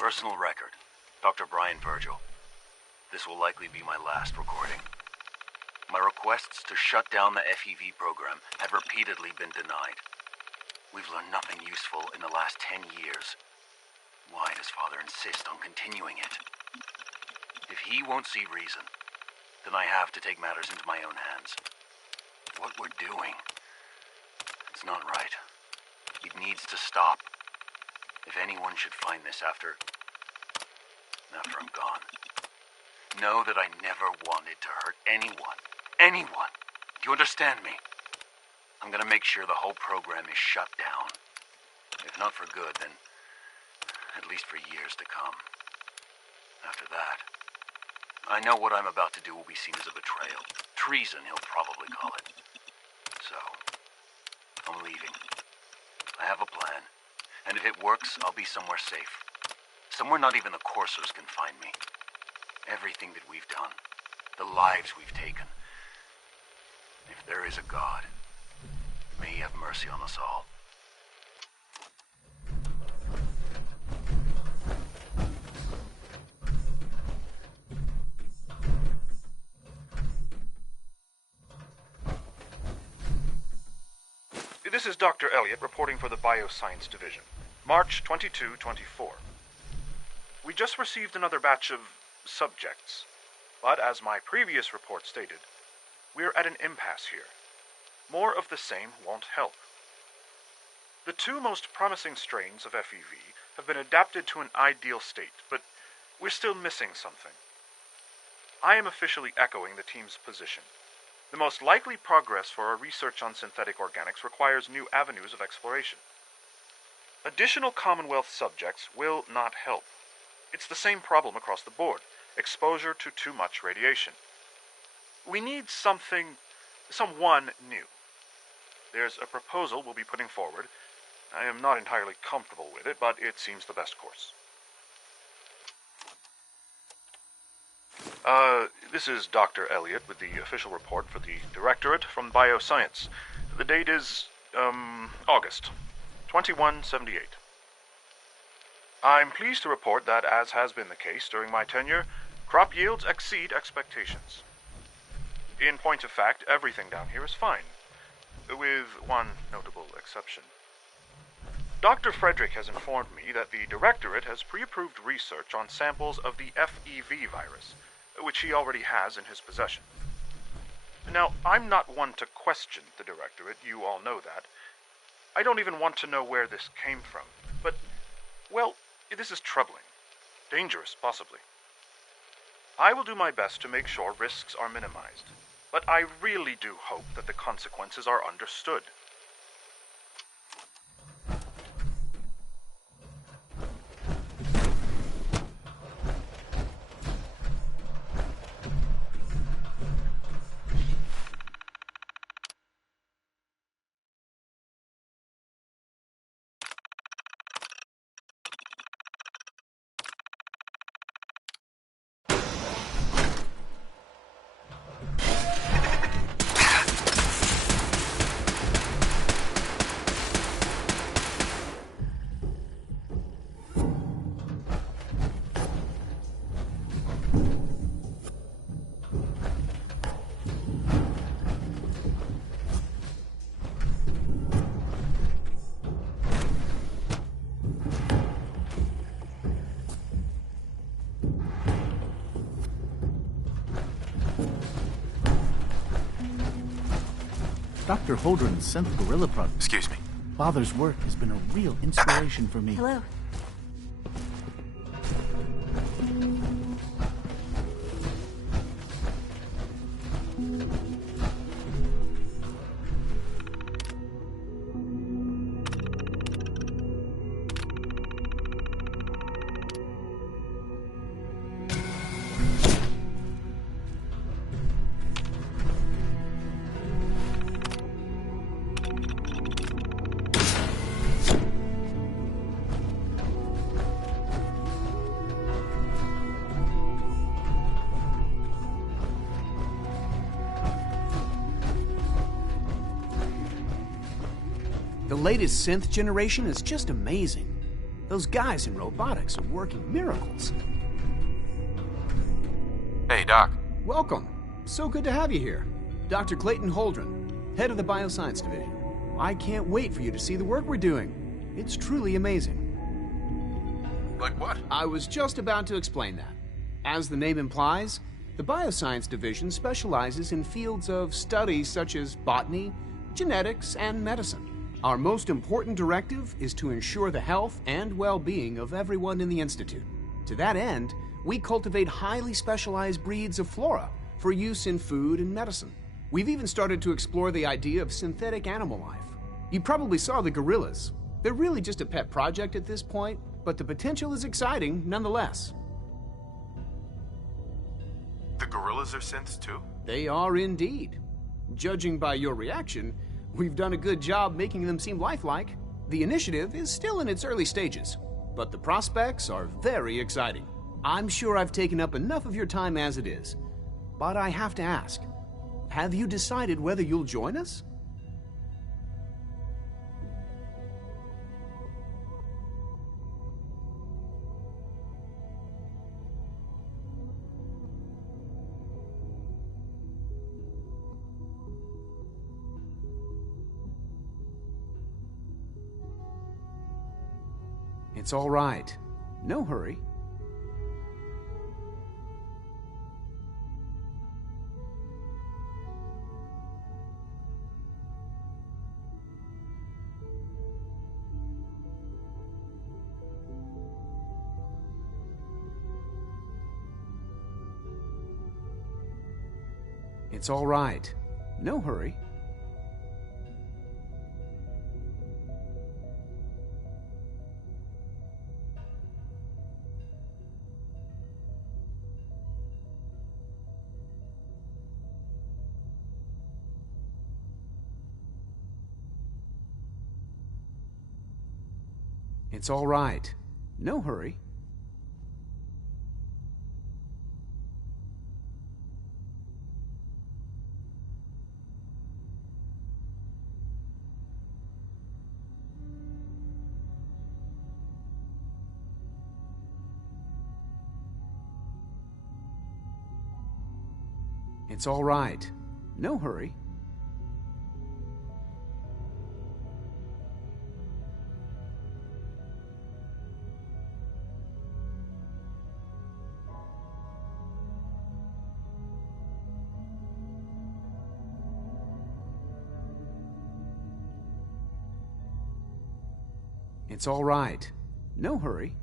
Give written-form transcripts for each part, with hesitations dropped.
Personal record. Dr. Brian Virgil. This will likely be my last recording. My requests to shut down the FEV program have repeatedly been denied. We've learned nothing useful in the last 10 years. Why does Father insist on continuing it? If he won't see reason, then I have to take matters into my own hands. What we're doing, it's not right. It needs to stop. If anyone should find this after I'm gone, know that I never wanted to hurt anyone. Anyone. Do you understand me? I'm gonna make sure the whole program is shut down. If not for good, then at least for years to come. After that, I know what I'm about to do will be seen as a betrayal. Treason, he'll probably call it. So, I'm leaving. I have a plan, and if it works, I'll be somewhere safe. Somewhere not even the coursers can find me. Everything that we've done, the lives we've taken. If there is a God, may he have mercy on us all. This is Dr. Elliot reporting for the Bioscience Division. March 22-24. We just received another batch of subjects, but as my previous report stated, we're at an impasse here. More of the same won't help. The two most promising strains of FEV have been adapted to an ideal state, but we're still missing something. I am officially echoing the team's position. The most likely progress for our research on synthetic organics requires new avenues of exploration. Additional Commonwealth subjects will not help. It's the same problem across the board: exposure to too much radiation. We need someone new. There's a proposal we'll be putting forward. I am not entirely comfortable with it, but it seems the best course. This is Dr. Elliot with the official report for the Directorate from Bioscience. The date is, August 2178. I'm pleased to report that, as has been the case during my tenure, crop yields exceed expectations. In point of fact, everything down here is fine, with one notable exception. Dr. Frederick has informed me that the Directorate has pre-approved research on samples of the FEV virus, which he already has in his possession. Now, I'm not one to question the Directorate, you all know that. I don't even want to know where this came from, but, well, this is troubling. Dangerous, possibly. I will do my best to make sure risks are minimized, but I really do hope that the consequences are understood. Dr. Holdren's synth gorilla product. Excuse me. Father's work has been a real inspiration for me. Hello. The latest synth generation is just amazing. Those guys in robotics are working miracles. Hey, Doc. Welcome. So good to have you here. Dr. Clayton Holdren, head of the Bioscience Division. I can't wait for you to see the work we're doing. It's truly amazing. Like what? I was just about to explain that. As the name implies, the Bioscience Division specializes in fields of study such as botany, genetics, and medicine. Our most important directive is to ensure the health and well-being of everyone in the Institute. To that end, we cultivate highly specialized breeds of flora for use in food and medicine. We've even started to explore the idea of synthetic animal life. You probably saw the gorillas. They're really just a pet project at this point, but the potential is exciting nonetheless. The gorillas are synths too? They are indeed. Judging by your reaction, we've done a good job making them seem lifelike. The initiative is still in its early stages, but the prospects are very exciting. I'm sure I've taken up enough of your time as it is, but I have to ask, have you decided whether you'll join us? It's all right. No hurry. It's all right. No hurry. It's all right. No hurry. It's all right. No hurry. It's all right. No hurry.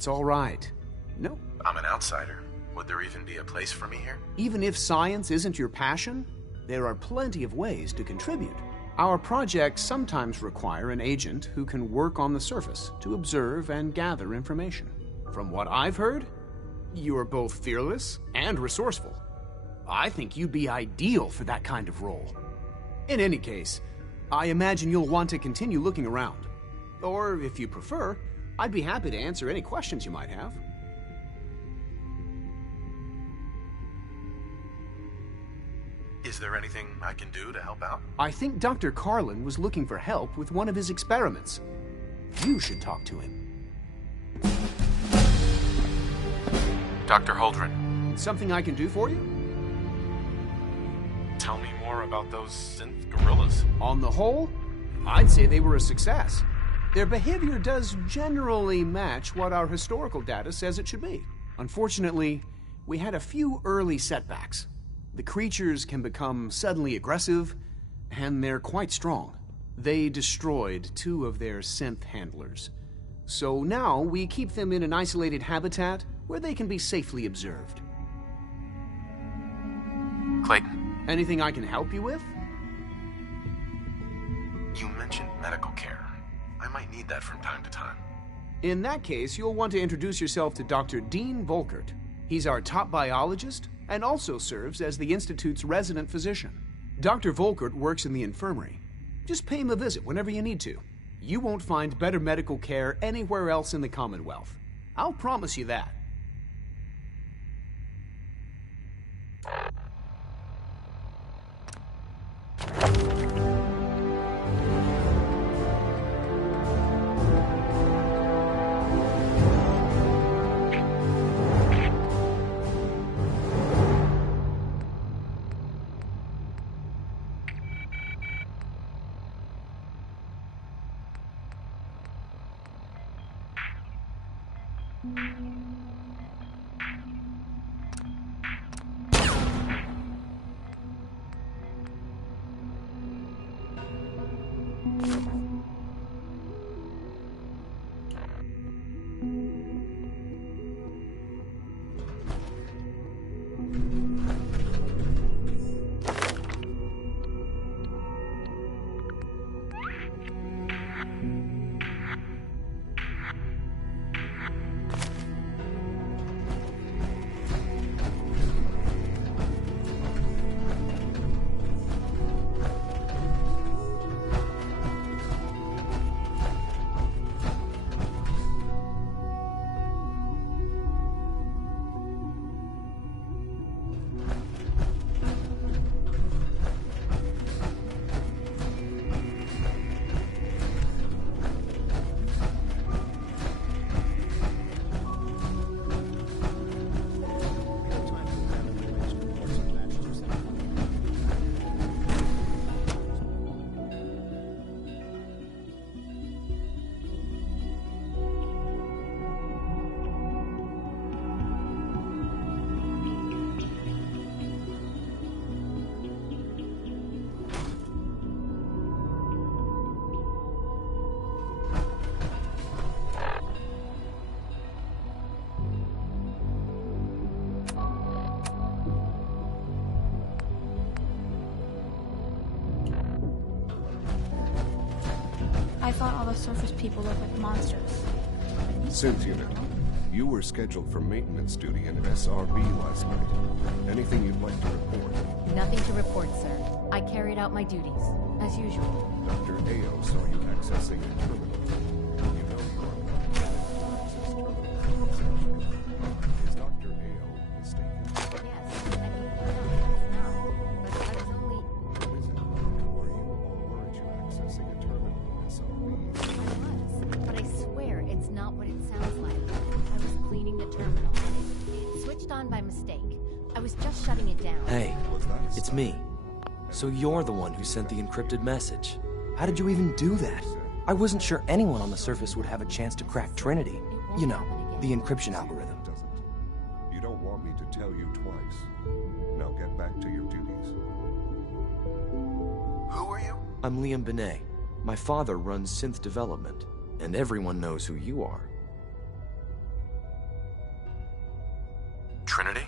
It's all right. No. I'm an outsider. Would there even be a place for me here? Even if science isn't your passion, there are plenty of ways to contribute. Our projects sometimes require an agent who can work on the surface to observe and gather information. From what I've heard, you are both fearless and resourceful. I think you'd be ideal for that kind of role. In any case, I imagine you'll want to continue looking around. Or, if you prefer, I'd be happy to answer any questions you might have. Is there anything I can do to help out? I think Dr. Carlin was looking for help with one of his experiments. You should talk to him. Dr. Holdren. Something I can do for you? Tell me more about those synth gorillas. On the whole, I'd say they were a success. Their behavior does generally match what our historical data says it should be. Unfortunately, we had a few early setbacks. The creatures can become suddenly aggressive, and they're quite strong. They destroyed 2 of their synth handlers. So now we keep them in an isolated habitat where they can be safely observed. Clayton. Anything I can help you with? You mentioned medical care. I might need that from time to time. In that case, you'll want to introduce yourself to Dr. Dean Volkert. He's our top biologist and also serves as the Institute's resident physician. Dr. Volkert works in the infirmary. Just pay him a visit whenever you need to. You won't find better medical care anywhere else in the Commonwealth. I'll promise you that. I thought all the surface people looked like monsters. Synth Unit, you were scheduled for maintenance duty in SRB last night. Anything you'd like to report? Nothing to report, sir. I carried out my duties, as usual. Dr. Ao saw you accessing a terminal. You know you are not to access terminals. Is Dr. Ao mistaken? Yes, I mean, no, it's not. But I was only... What is it? Were you or weren't you accessing a terminal in SRB? I was, but I swear it's not what it sounds like. I was cleaning the terminal. It switched on by mistake. I was just shutting it down. Hey, Was that a it's sign? me. So you're the one who sent the encrypted message. How did you even do that? I wasn't sure anyone on the surface would have a chance to crack Trinity. You know, the encryption algorithm. Doesn't. You don't want me to tell you twice. Now get back to your duties. Who are you? I'm Liam Benet. My father runs synth development, and everyone knows who you are. Trinity?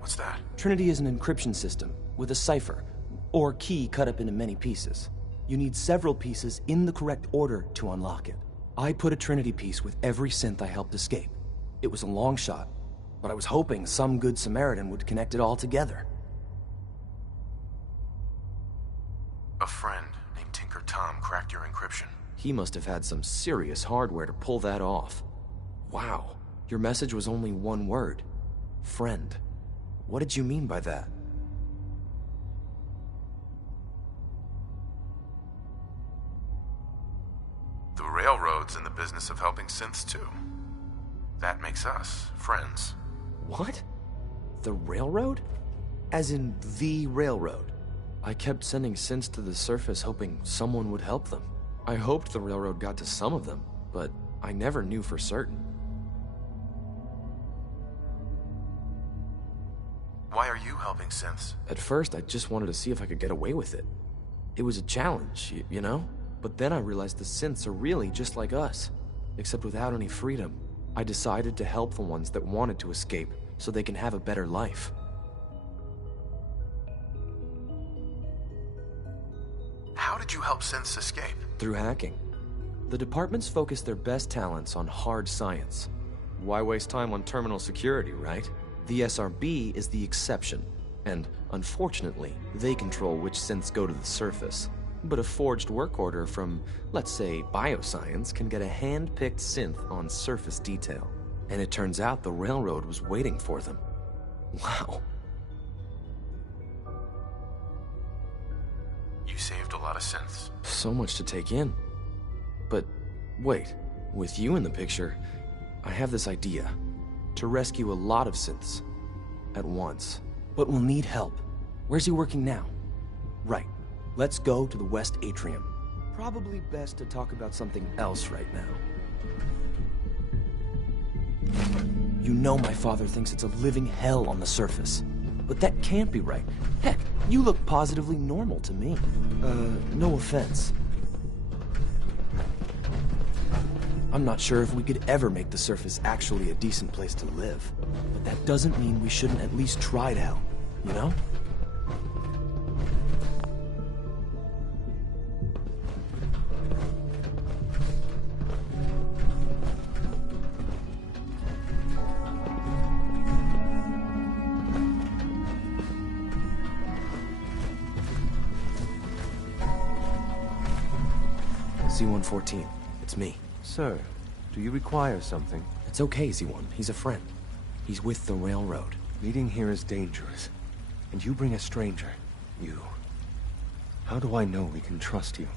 What's that? Trinity is an encryption system with a cipher, or key cut up into many pieces. You need several pieces in the correct order to unlock it. I put a Trinity piece with every synth I helped escape. It was a long shot, but I was hoping some good Samaritan would connect it all together. A friend named Tinker Tom cracked your encryption. He must have had some serious hardware to pull that off. Wow, your message was only one word. Friend. What did you mean by that? The railroad's in the business of helping synths too. That makes us friends. What? The railroad? As in the railroad? I kept sending synths to the surface hoping someone would help them. I hoped the railroad got to some of them, but I never knew for certain. Why are you helping synths? At first, I just wanted to see if I could get away with it. It was a challenge, you know? But then I realized the synths are really just like us, except without any freedom. I decided to help the ones that wanted to escape so they can have a better life. How did you help synths escape? Through hacking. The departments focus their best talents on hard science. Why waste time on terminal security, right? The SRB is the exception, and unfortunately, they control which synths go to the surface. But a forged work order from, let's say, bioscience can get a hand-picked synth on surface detail. And it turns out the railroad was waiting for them. Wow. You saved a lot of synths. So much to take in. But wait, with you in the picture, I have this idea. To rescue a lot of synths at once. But we'll need help. Where's he working now? Right. Let's go to the West Atrium. Probably best to talk about something else right now. You know my father thinks it's a living hell on the surface. But that can't be right. Heck, you look positively normal to me. No offense. I'm not sure if we could ever make the surface actually a decent place to live. But that doesn't mean we shouldn't at least try to help, you know? Z-114, it's me. Sir, do you require something? It's okay, Z1. He's a friend. He's with the railroad. Meeting here is dangerous. And you bring a stranger. You. How do I know we can trust you?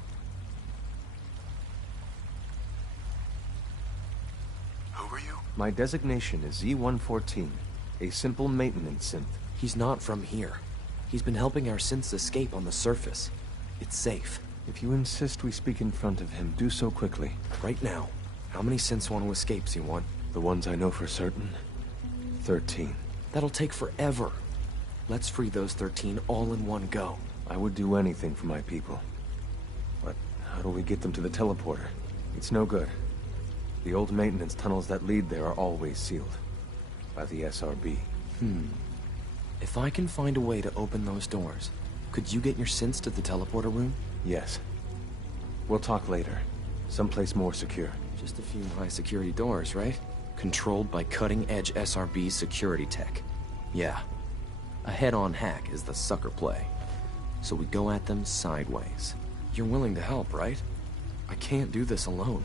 Who are you? My designation is Z-114, a simple maintenance synth. He's not from here. He's been helping our synths escape on the surface. It's safe. If you insist we speak in front of him, do so quickly. Right now. How many synths want to escape, Z1? The ones I know for certain. 13. That'll take forever. Let's free those 13 all in one go. I would do anything for my people. But how do we get them to the teleporter? It's no good. The old maintenance tunnels that lead there are always sealed. By the SRB. If I can find a way to open those doors, could you get your synths to the teleporter room? Yes. We'll talk later. Someplace more secure. Just a few high-security doors, right? Controlled by cutting-edge SRB security tech. Yeah. A head-on hack is the sucker play. So we go at them sideways. You're willing to help, right? I can't do this alone.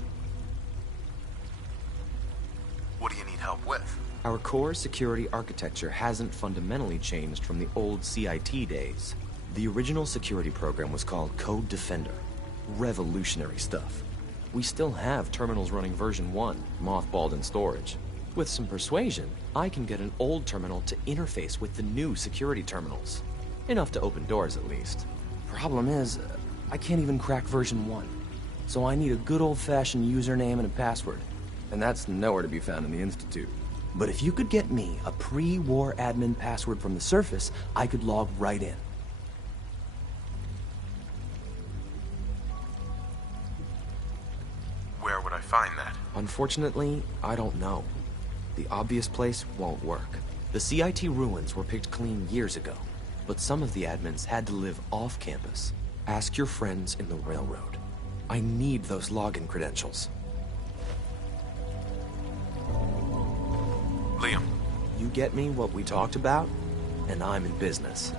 What do you need help with? Our core security architecture hasn't fundamentally changed from the old CIT days. The original security program was called Code Defender. Revolutionary stuff. We still have terminals running version 1, mothballed in storage. With some persuasion, I can get an old terminal to interface with the new security terminals. Enough to open doors, at least. Problem is, I can't even crack version 1. So I need a good old-fashioned username and a password. And that's nowhere to be found in the Institute. But if you could get me a pre-war admin password from the surface, I could log right in. Where would I find that? Unfortunately, I don't know. The obvious place won't work. The CIT ruins were picked clean years ago, but some of the admins had to live off campus. Ask your friends in the railroad. I need those login credentials. Liam. You get me what we talked about, and I'm in business.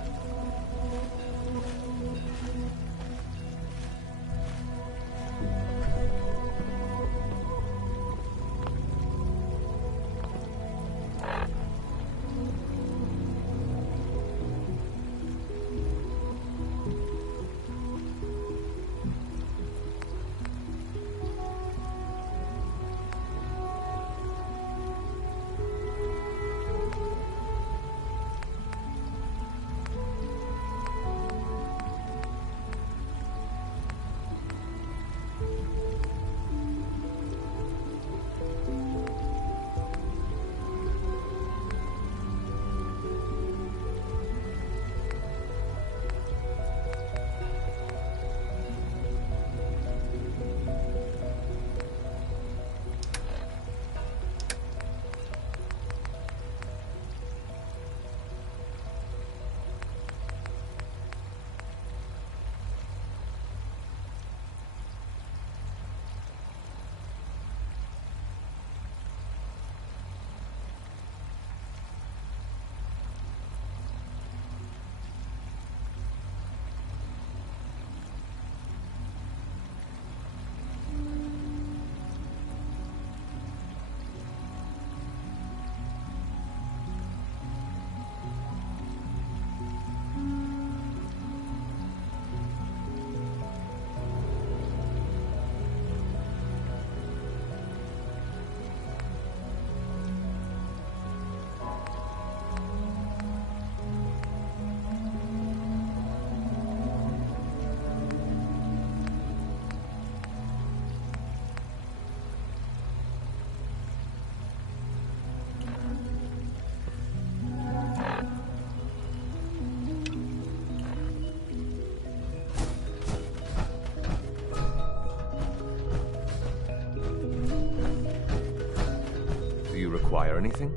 anything?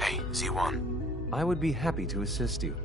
Hey, Z1. I would be happy to assist you.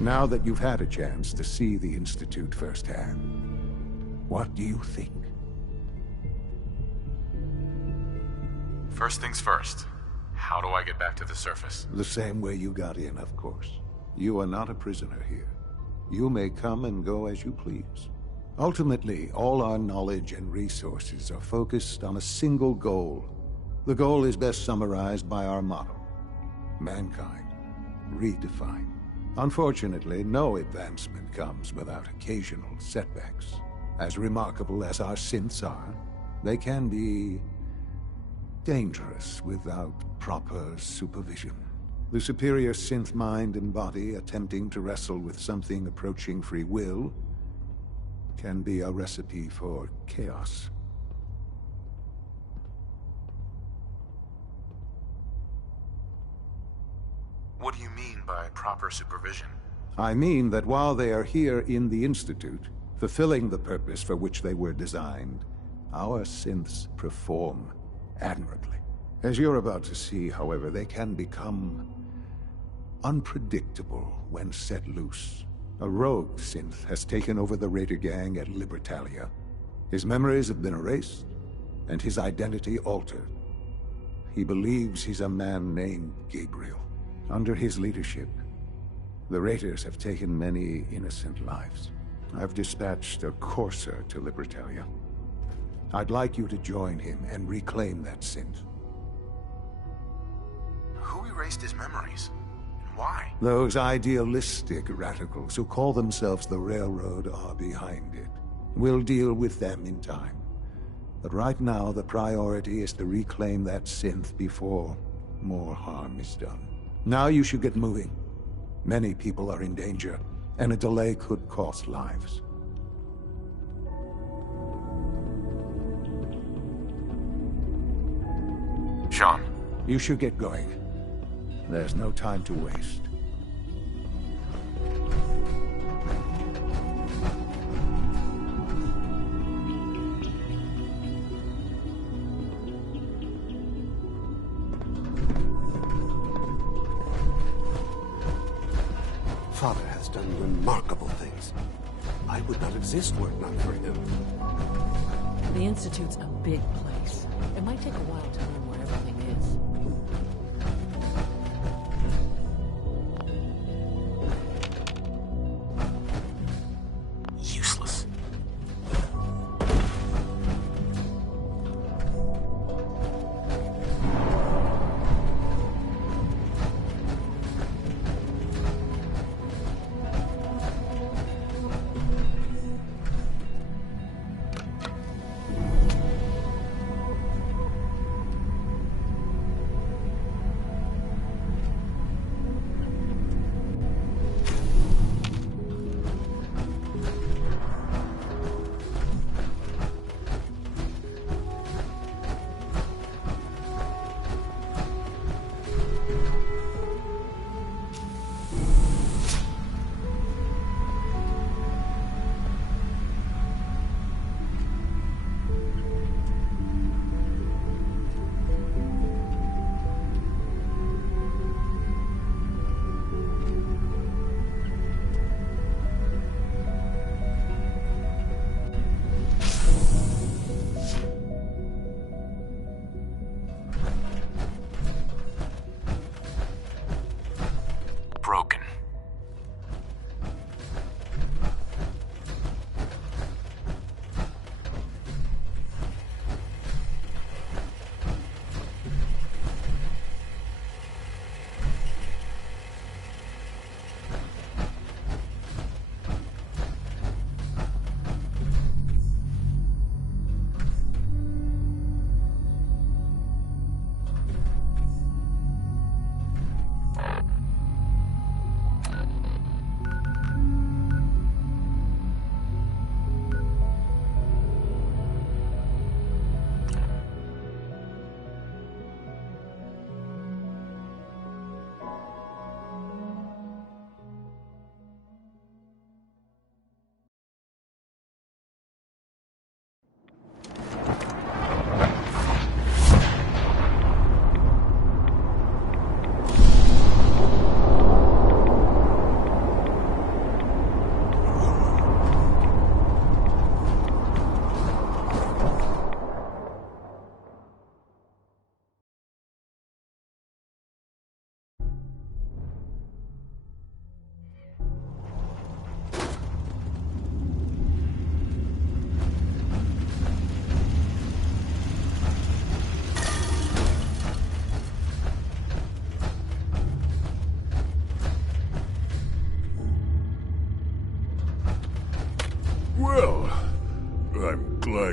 Now that you've had a chance to see the Institute firsthand, what do you think? First things first. How do I get back to the surface? The same way you got in, of course. You are not a prisoner here. You may come and go as you please. Ultimately, all our knowledge and resources are focused on a single goal. The goal is best summarized by our motto: mankind, redefined. Unfortunately, no advancement comes without occasional setbacks. As remarkable as our synths are, they can be dangerous without proper supervision. The superior synth mind and body attempting to wrestle with something approaching free will can be a recipe for chaos. What do you mean by proper supervision? I mean that while they are here in the Institute, fulfilling the purpose for which they were designed, our synths perform admirably. As you're about to see, however, they can become unpredictable when set loose. A rogue synth has taken over the Raider gang at Libertalia. His memories have been erased, and his identity altered. He believes he's a man named Gabriel. Under his leadership, the Raiders have taken many innocent lives. I've dispatched a courser to Libertalia. I'd like you to join him and reclaim that synth. Who erased his memories? And why? Those idealistic radicals who call themselves the Railroad are behind it. We'll deal with them in time. But right now, the priority is to reclaim that synth before more harm is done. Now you should get moving. Many people are in danger, and a delay could cost lives. Sean. You should get going. There's no time to waste. Father has done remarkable things. I would not exist were it not for him. The Institute's a big place. It might take a while to learn where everything is. Useless.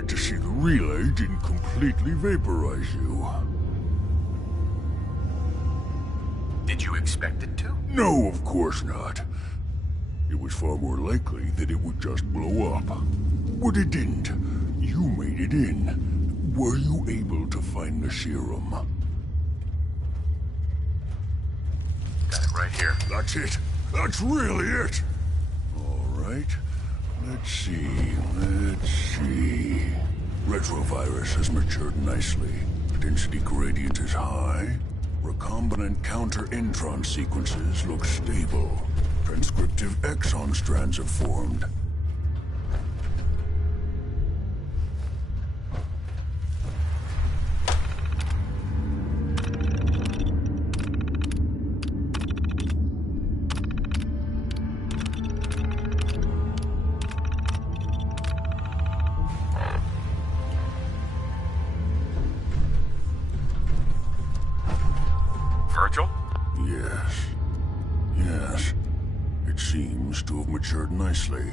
glad to see the relay didn't completely vaporize you. Did you expect it to? No, of course not. It was far more likely that it would just blow up. But it didn't. You made it in. Were you able to find the serum? Got it right here. That's it. That's really it. All right. Let's see. Retrovirus has matured nicely. Density gradient is high. Recombinant counter-intron sequences look stable. Transcriptive exon strands have formed. Virgil? Yes. It seems to have matured nicely.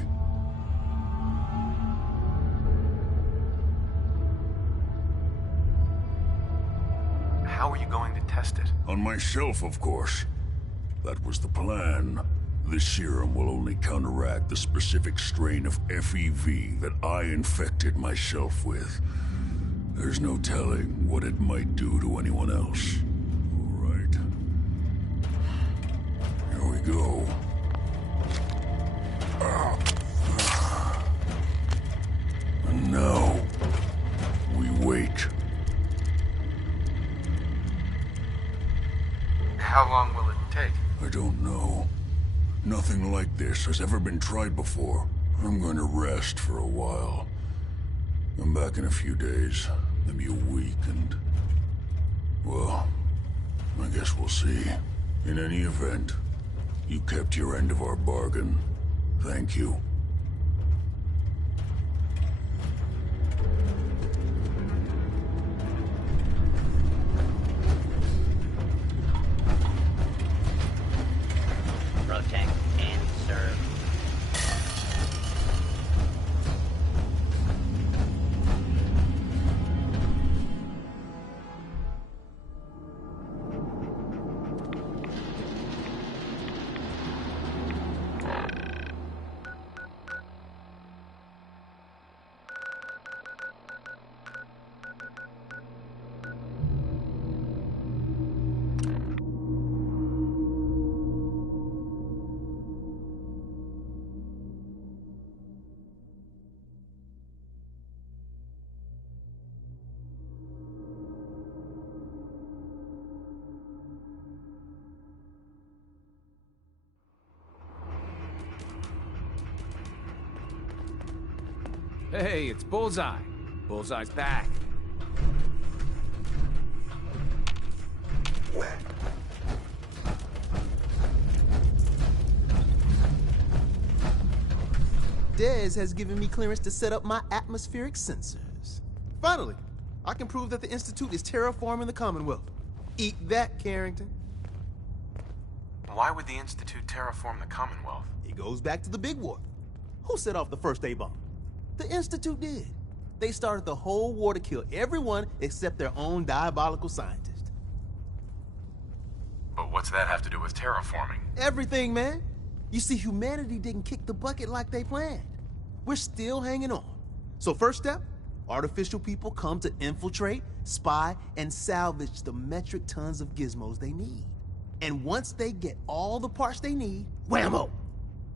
How are you going to test it? On myself, of course. That was the plan. This serum will only counteract the specific strain of FEV that I infected myself with. There's no telling what it might do to anyone else. All right. Here we go. And now, we wait. How long will it take? I don't know. Nothing like this has ever been tried before. I'm going to rest for a while. I'm back in a few days, maybe a week, and... well, I guess we'll see. In any event, you kept your end of our bargain. Thank you. Protect and serve. Hey, it's Bullseye. Bullseye's back. Dez has given me clearance to set up my atmospheric sensors. Finally, I can prove that the Institute is terraforming the Commonwealth. Eat that, Carrington. Why would the Institute terraform the Commonwealth? It goes back to the big war. Who set off the first A-bomb? The Institute did. They started the whole war to kill everyone except their own diabolical scientist. But what's that have to do with terraforming? Everything, man. You see, humanity didn't kick the bucket like they planned. We're still hanging on. So first step, artificial people come to infiltrate, spy, and salvage the metric tons of gizmos they need. And once they get all the parts they need, whammo!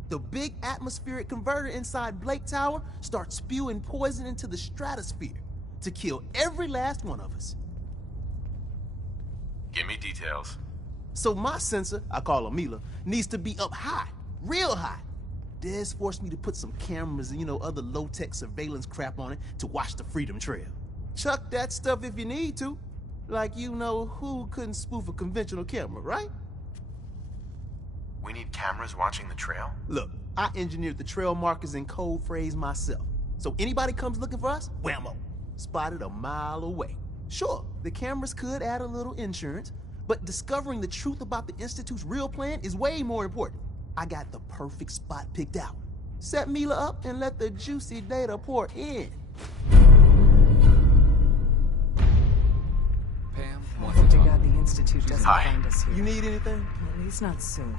The big atmospheric converter inside Blake Tower starts spewing poison into the stratosphere to kill every last one of us. Give me details. So my sensor, I call her Mila, needs to be up high, real high. Dez forced me to put some cameras and, other low-tech surveillance crap on it to watch the Freedom Trail. Chuck that stuff if you need to. Like who couldn't spoof a conventional camera, right? We need cameras watching the trail? Look, I engineered the trail markers and code phrase myself. So anybody comes looking for us, whammo, spotted a mile away. Sure, the cameras could add a little insurance, but discovering the truth about the Institute's real plan is way more important. I got the perfect spot picked out. Set Mila up and let the juicy data pour in. glad the Institute doesn't Hi. find us here. You need anything? At least not soon.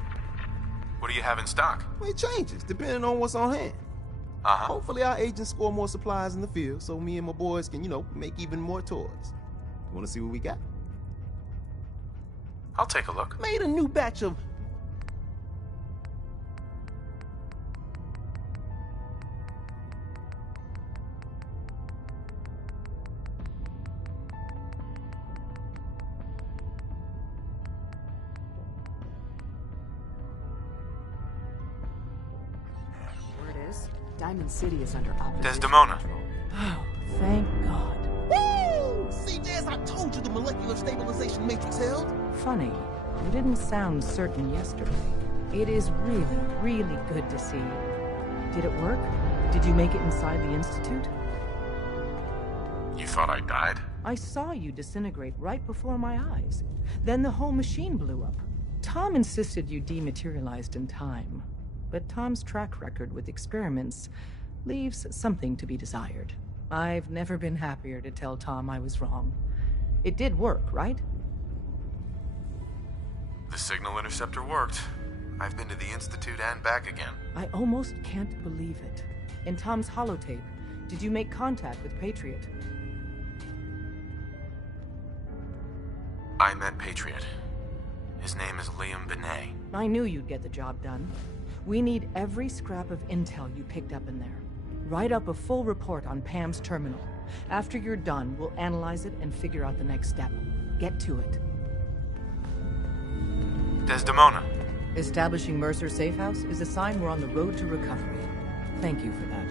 What do you have in stock? Well, it changes, depending on what's on hand. Uh-huh. Hopefully our agents score more supplies in the field, so me and my boys can, make even more toys. Want to see what we got? I'll take a look. Made a new batch of... Word is, Diamond City is under opposition Desdemona. control. Oh, thank God. Woo! CJ, as I told you, the molecular stabilization matrix held. Funny, you didn't sound certain yesterday. It is really, really good to see you. Did it work? Did you make it inside the Institute? You thought I died? I saw you disintegrate right before my eyes. Then the whole machine blew up. Tom insisted you dematerialized in time. But Tom's track record with experiments leaves something to be desired. I've never been happier to tell Tom I was wrong. It did work, right? The signal interceptor worked. I've been to the Institute and back again. I almost can't believe it. In Tom's holotape, did you make contact with Patriot? I met Patriot. His name is Liam Benet. I knew you'd get the job done. We need every scrap of intel you picked up in there. Write up a full report on Pam's terminal. After you're done, we'll analyze it and figure out the next step. Get to it. Desdemona. Establishing Mercer Safe House is a sign we're on the road to recovery. Thank you for that.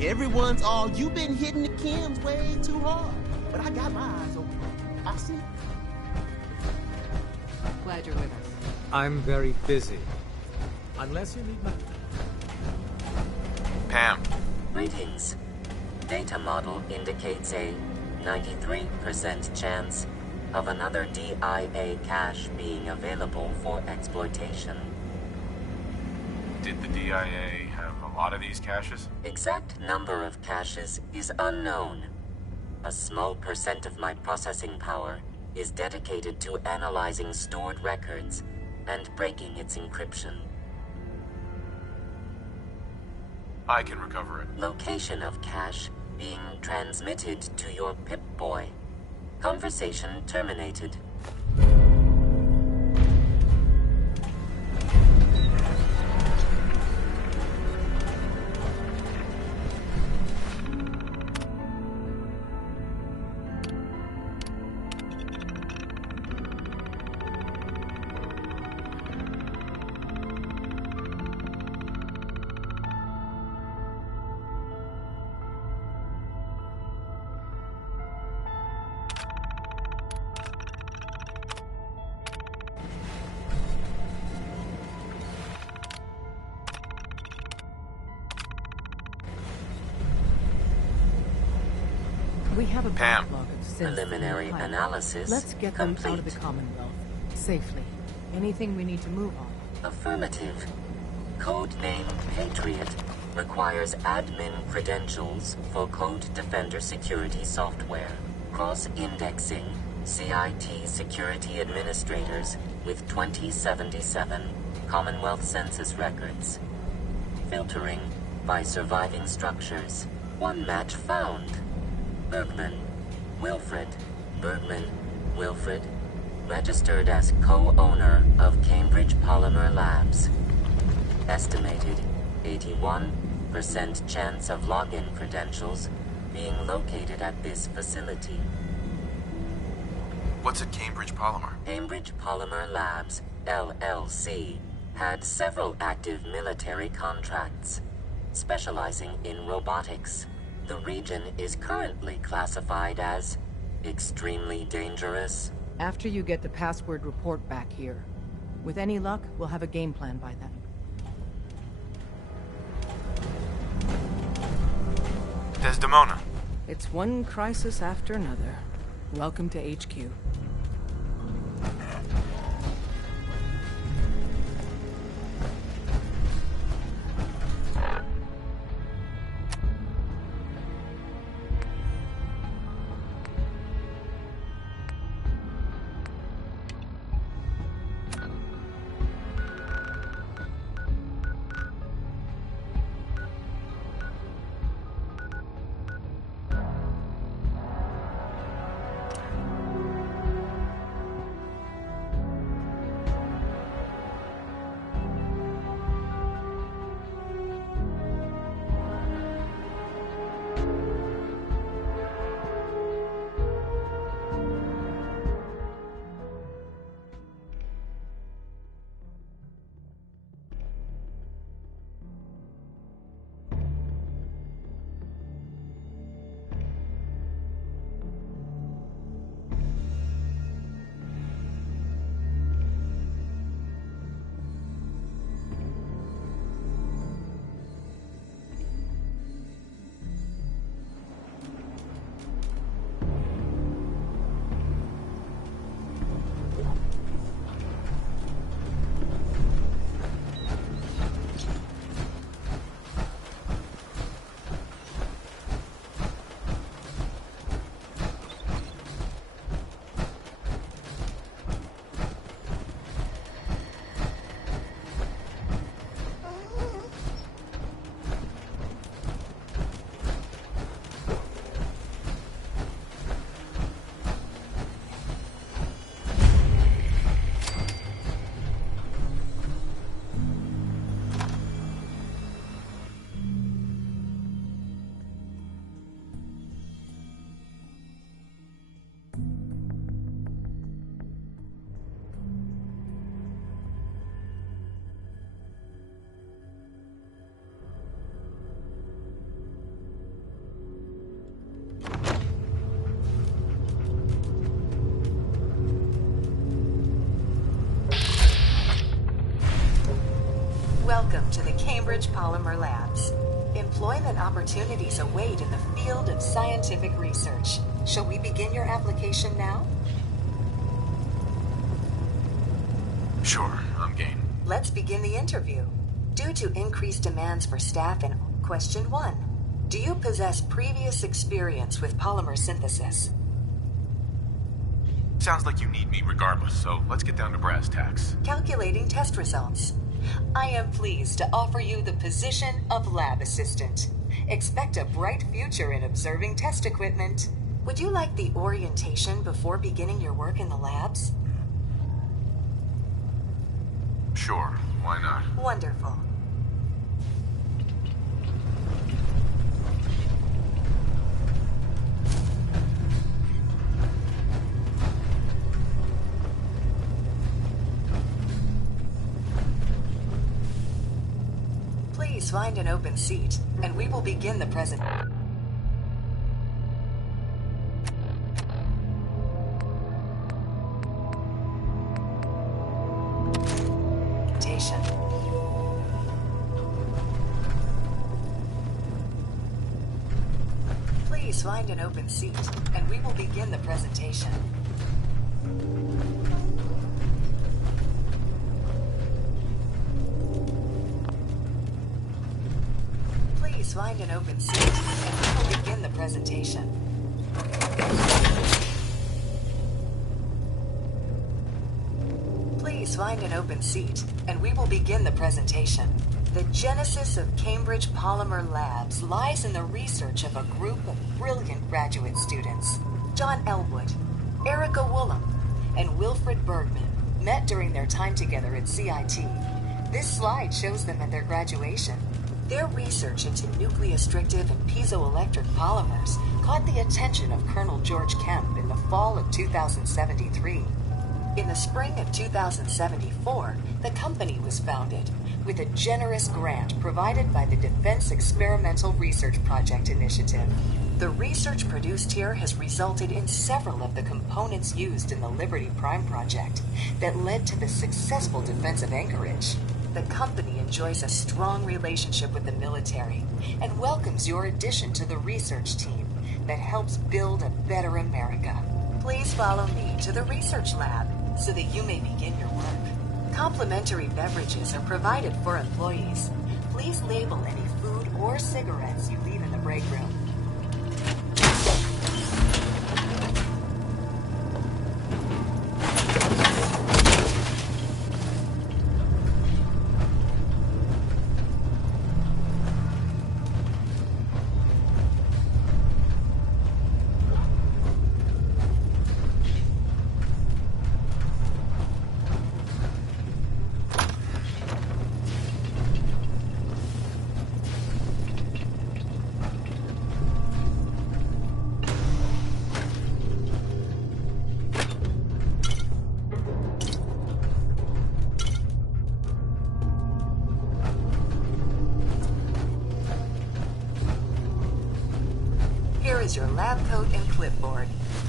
Everyone's all, you've been hitting the chems way too hard. But I got my eyes open. I see. Glad you're with us. I'm very busy. Unless you need my... Pam. Greetings. Data model indicates a 93% chance of another DIA cache being available for exploitation. Did the DIA have a lot of these caches? Exact number of caches is unknown. A small percent of my processing power is dedicated to analyzing stored records and breaking its encryption. I can recover it. Location of cache being transmitted to your Pip-Boy. Conversation terminated. We have a Pam. backlog of synths. Preliminary analysis Let's get them out of complete. the Commonwealth safely. Anything we need to move on? Affirmative. Codename Patriot requires admin credentials for Code Defender security software. Cross-indexing CIT security administrators with 2077 Commonwealth Census records. Filtering by surviving structures. One match found. Bergman, Wilfred. Bergman, Wilfred. Registered as co-owner of Cambridge Polymer Labs. Estimated 81% chance of login credentials being located at this facility. What's at Cambridge Polymer? Cambridge Polymer Labs, LLC, had several active military contracts, specializing in robotics. The region is currently classified as extremely dangerous. After you get the password report back here. With any luck, we'll have a game plan by then. Desdemona. It's one crisis after another. Welcome to HQ. Welcome to the Cambridge Polymer Labs. Employment opportunities await in the field of scientific research. Shall we begin your application now? Sure, I'm game. Let's begin the interview. Due to increased demands for staff and question 1. Do you possess previous experience with polymer synthesis? Sounds like you need me regardless, so let's get down to brass tacks. Calculating test results. I am pleased to offer you the position of lab assistant. Expect a bright future in observing test equipment. Would you like the orientation before beginning your work in the labs? Sure, why not? Wonderful. Please find an open seat, and we will begin the presentation. Please find an open seat, and we will begin the presentation. Please find an open seat, and we will begin the presentation. Please find an open seat, and we will begin the presentation. The genesis of Cambridge Polymer Labs lies in the research of a group of brilliant graduate students. John Elwood, Erica Woolham, and Wilfred Bergman met during their time together at CIT. This slide shows them at their graduation. Their research into nucleostrictive and piezoelectric polymers caught the attention of Colonel George Kemp in the fall of 2073. In the spring of 2074, the company was founded with a generous grant provided by the Defense Experimental Research Project Initiative. The research produced here has resulted in several of the components used in the Liberty Prime project that led to the successful defense of Anchorage. The company enjoys a strong relationship with the military and welcomes your addition to the research team that helps build a better America. Please follow me to the research lab so that you may begin your work. Complimentary beverages are provided for employees. Please label any food or cigarettes you leave in the break room. Here is your lab coat and clipboard.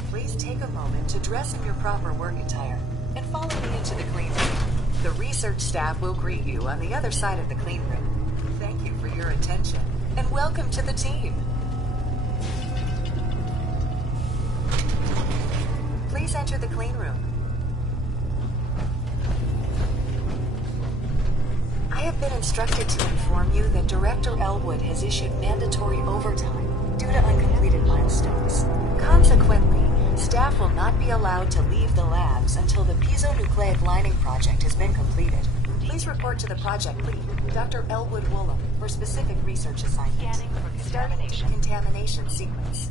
Please take a moment to dress in your proper work attire and follow me into the clean room. The research staff will greet you on the other side of the clean room. Thank you for your attention and welcome to the team. Please enter the clean room. I have been instructed to inform you that Director Elwood has issued mandatory overtime due to uncompleted milestones. Consequently, staff will not be allowed to leave the labs until the piezonucleic lining project has been completed. Please report to the project lead, Dr. Elwood Woolham, for specific research assignments. Starting with the contamination sequence.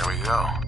There we go.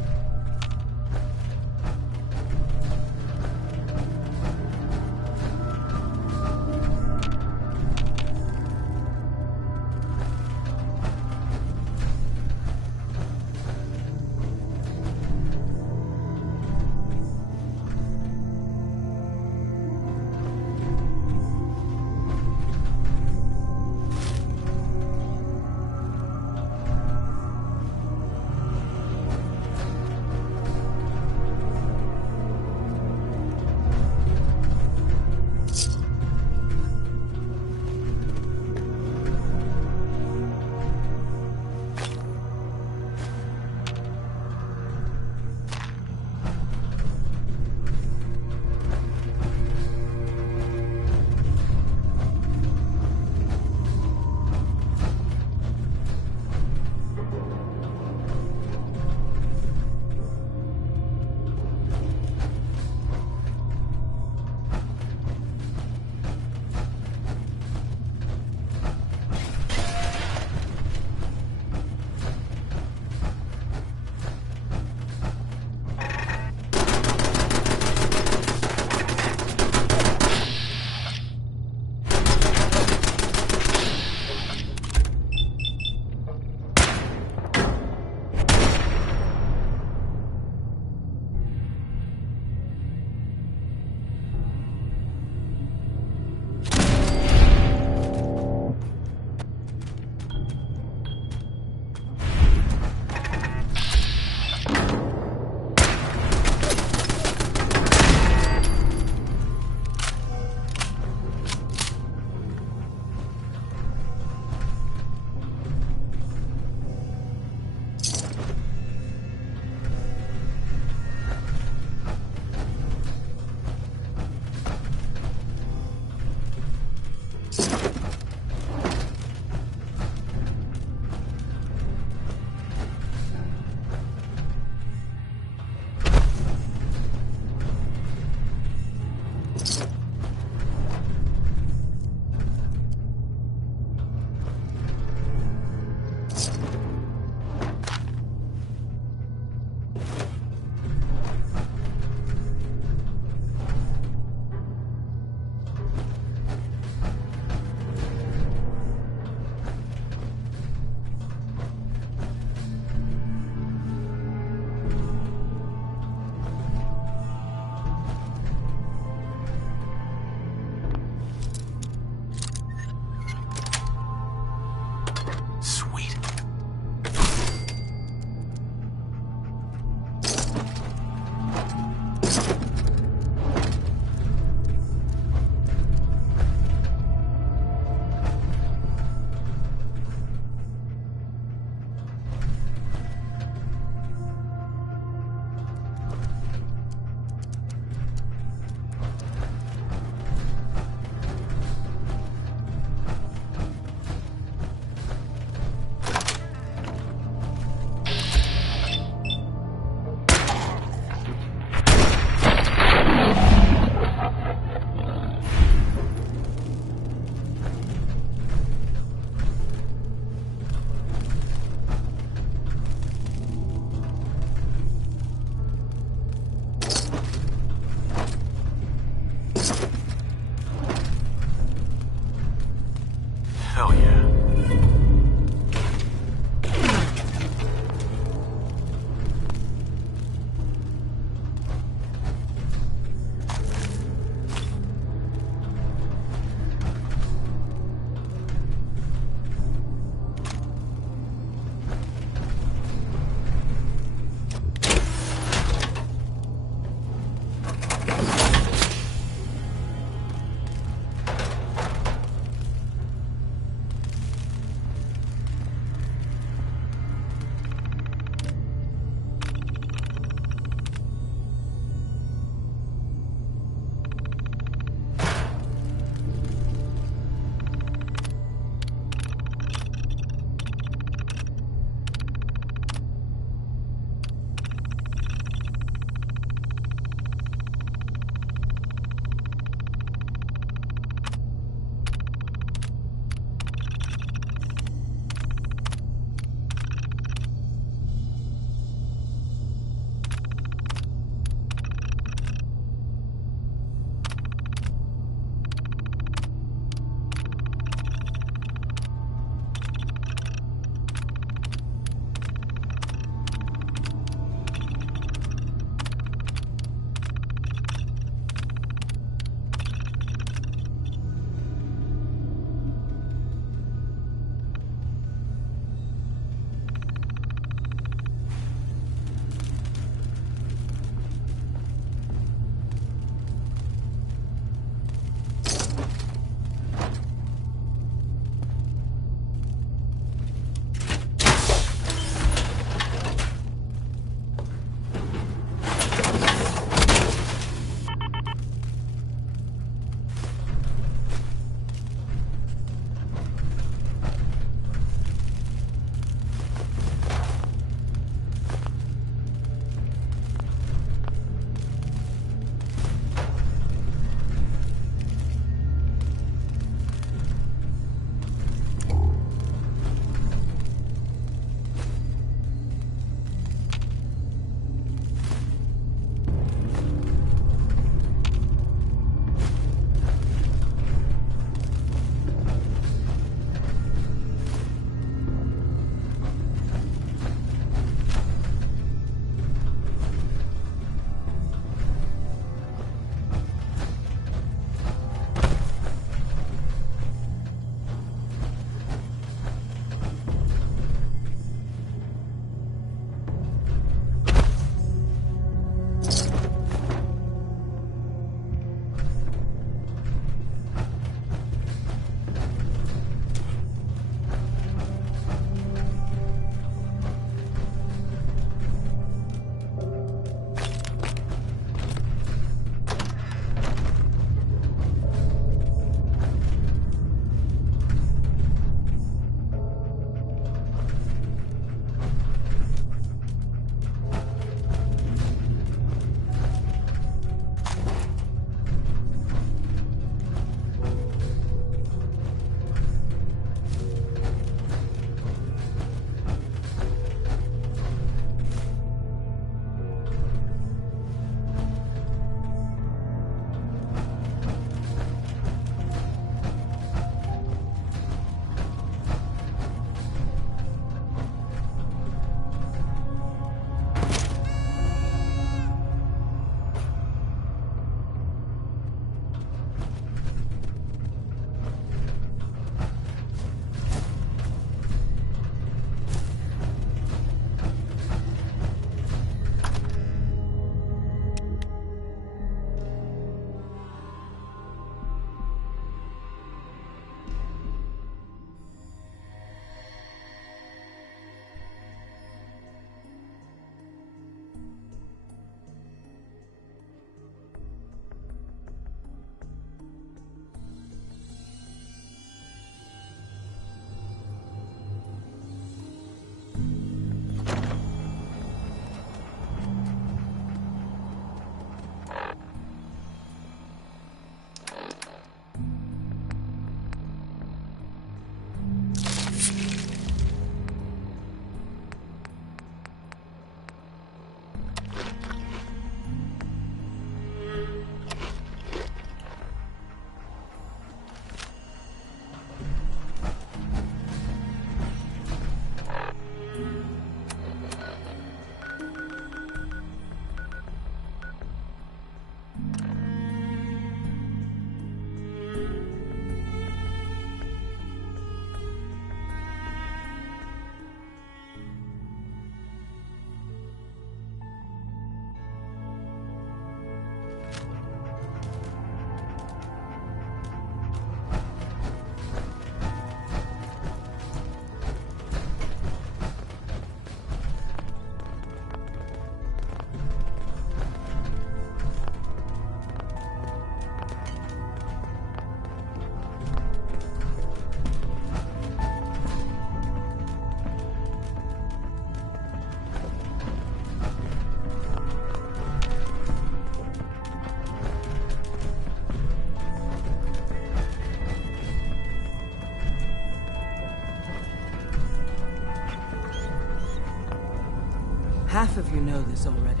Half of you know this already.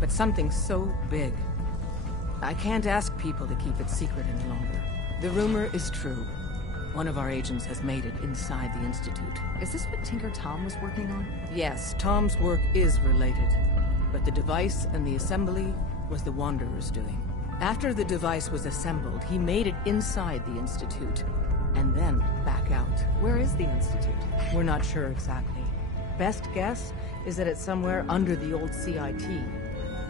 But something so big, I can't ask people to keep it secret any longer. The rumor is true. One of our agents has made it inside the Institute. Is this what Tinker Tom was working on? Yes, Tom's work is related. But the device and the assembly was the Wanderer's doing. After the device was assembled, he made it inside the Institute, and then back out. Where is the Institute? We're not sure exactly. Best guess is that it's somewhere under the old CIT.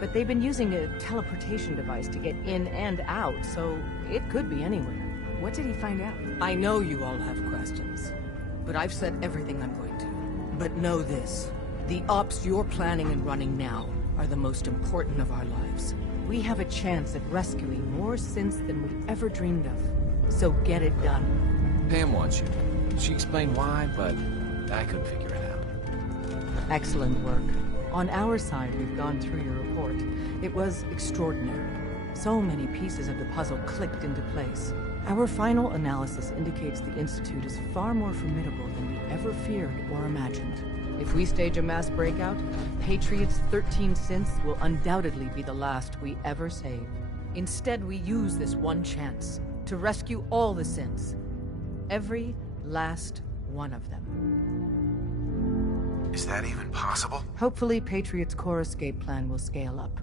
But they've been using a teleportation device to get in and out, so it could be anywhere. What did he find out? I know you all have questions, but I've said everything I'm going to. But know this, the ops you're planning and running now are the most important of our lives. We have a chance at rescuing more synths than we ever dreamed of. So get it done. Pam wants you. She explained why, but I couldn't figure it out. Excellent work. On our side, we've gone through your report. It was extraordinary. So many pieces of the puzzle clicked into place. Our final analysis indicates the Institute is far more formidable than we ever feared or imagined. If we stage a mass breakout, Patriot's 13 synths will undoubtedly be the last we ever save. Instead, we use this one chance to rescue all the synths. Every last one of them. Is that even possible? Hopefully, Patriot's core escape plan will scale up.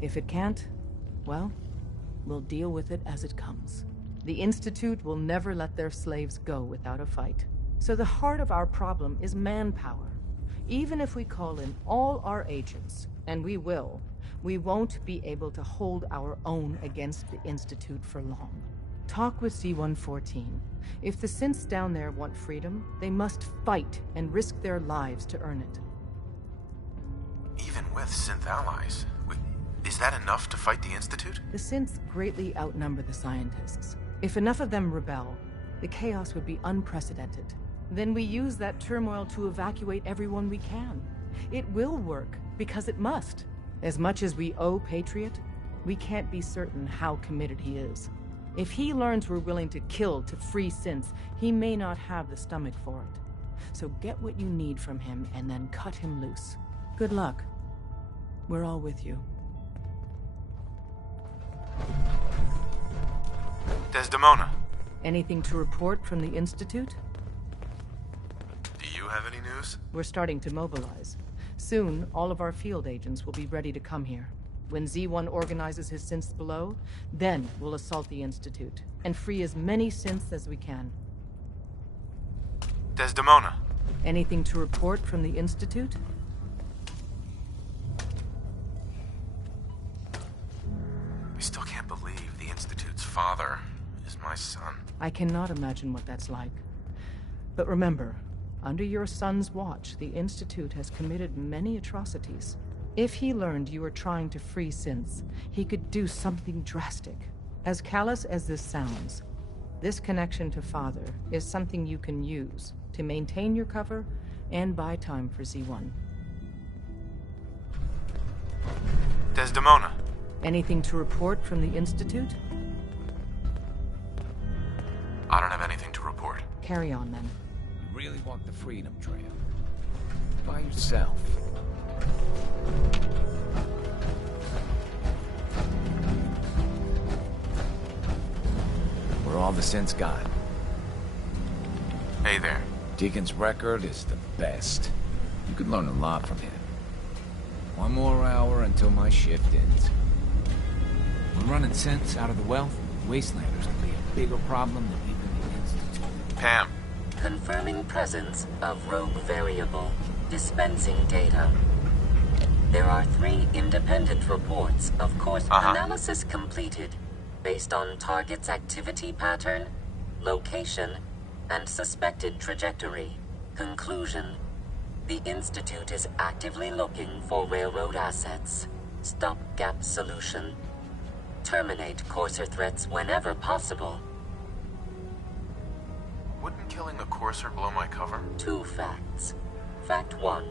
If it can't, well, we'll deal with it as it comes. The Institute will never let their slaves go without a fight. So the heart of our problem is manpower. Even if we call in all our agents, and we will, we won't be able to hold our own against the Institute for long. Talk with C-114. If the synths down there want freedom, they must fight and risk their lives to earn it. Even with synth allies? Is that enough to fight the Institute? The synths greatly outnumber the scientists. If enough of them rebel, the chaos would be unprecedented. Then we use that turmoil to evacuate everyone we can. It will work, because it must. As much as we owe Patriot, we can't be certain how committed he is. If he learns we're willing to kill to free synths, he may not have the stomach for it. So get what you need from him and then cut him loose. Good luck. We're all with you. Desdemona. Anything to report from the Institute? Do you have any news? We're starting to mobilize. Soon, all of our field agents will be ready to come here. When Z1 organizes his synths below, then we'll assault the Institute and free as many synths as we can. Desdemona. Anything to report from the Institute? I still can't believe the Institute's father is my son. I cannot imagine what that's like. But remember, under your son's watch, the Institute has committed many atrocities. If he learned you were trying to free synths, he could do something drastic. As callous as this sounds, this connection to Father is something you can use to maintain your cover and buy time for Z1. Desdemona. Anything to report from the Institute? I don't have anything to report. Carry on, then. You really want the freedom trail? By yourself. Where all the synths gone? Hey there. Deacon's record is the best. You could learn a lot from him. One more hour until my shift ends. When running synths out of the wealth, Wastelanders will be a bigger problem than even the Institute. Pam. Confirming presence of rogue variable. Dispensing data. There are 3 independent reports of course analysis completed based on target's activity pattern, location, and suspected trajectory. Conclusion. The Institute is actively looking for railroad assets. Stopgap solution. Terminate courser threats whenever possible. Wouldn't killing a courser blow my cover? 2 facts. Fact 1.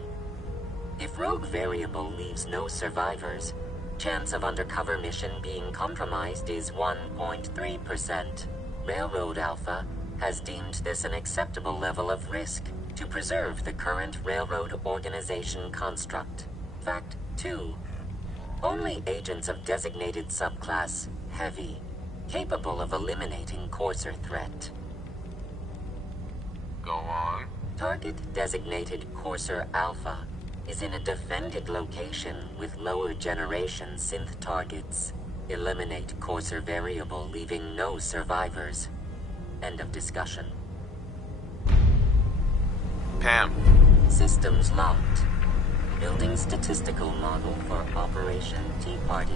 If rogue variable leaves no survivors, chance of undercover mission being compromised is 1.3%. Railroad Alpha has deemed this an acceptable level of risk to preserve the current railroad organization construct. Fact 2. Only agents of designated subclass Heavy, capable of eliminating coarser threat. Go on. Target designated Courser Alpha is in a defended location with lower generation synth targets. Eliminate Courser Variable, leaving no survivors. End of discussion. Pam. Systems locked. Building statistical model for Operation Tea Party.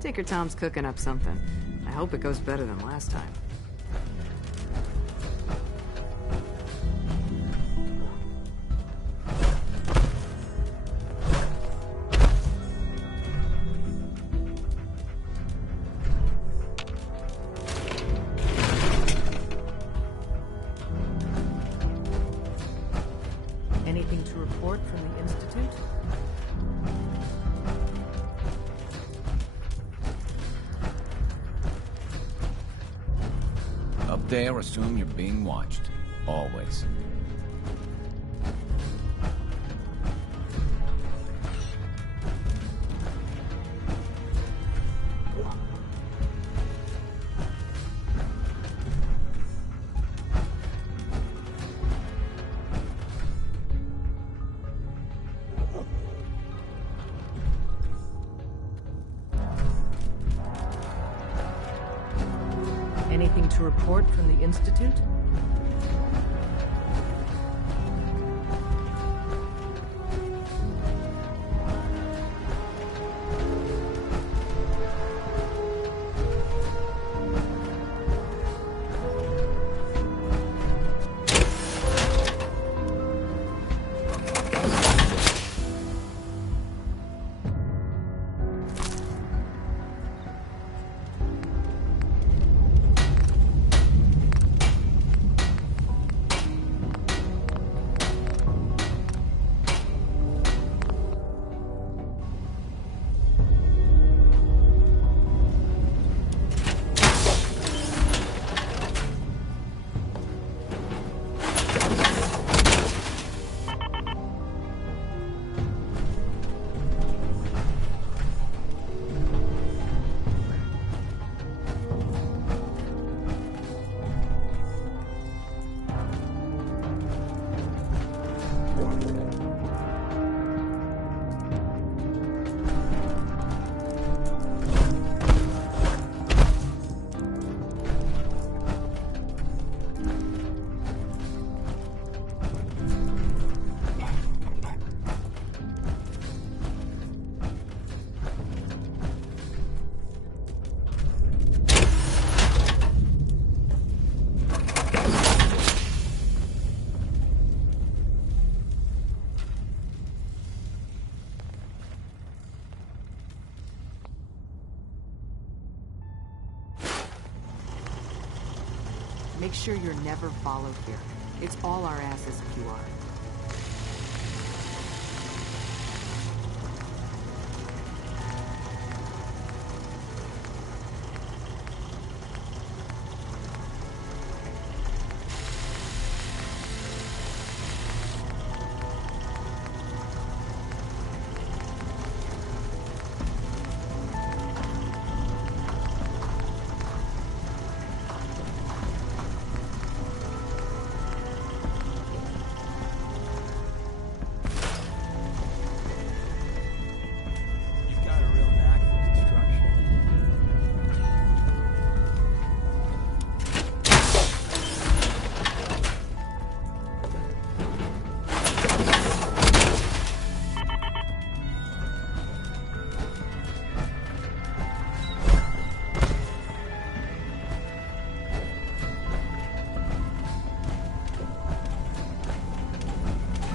Tinker Tom's cooking up something. I hope it goes better than last time. Anything to report from the Institute? Up there, assume you're being watched. Always. Anything to report from the Institute? Make sure you're never followed here. It's all our asses if you are.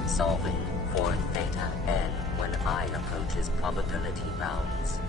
Solving for theta n when I approaches probability bounds.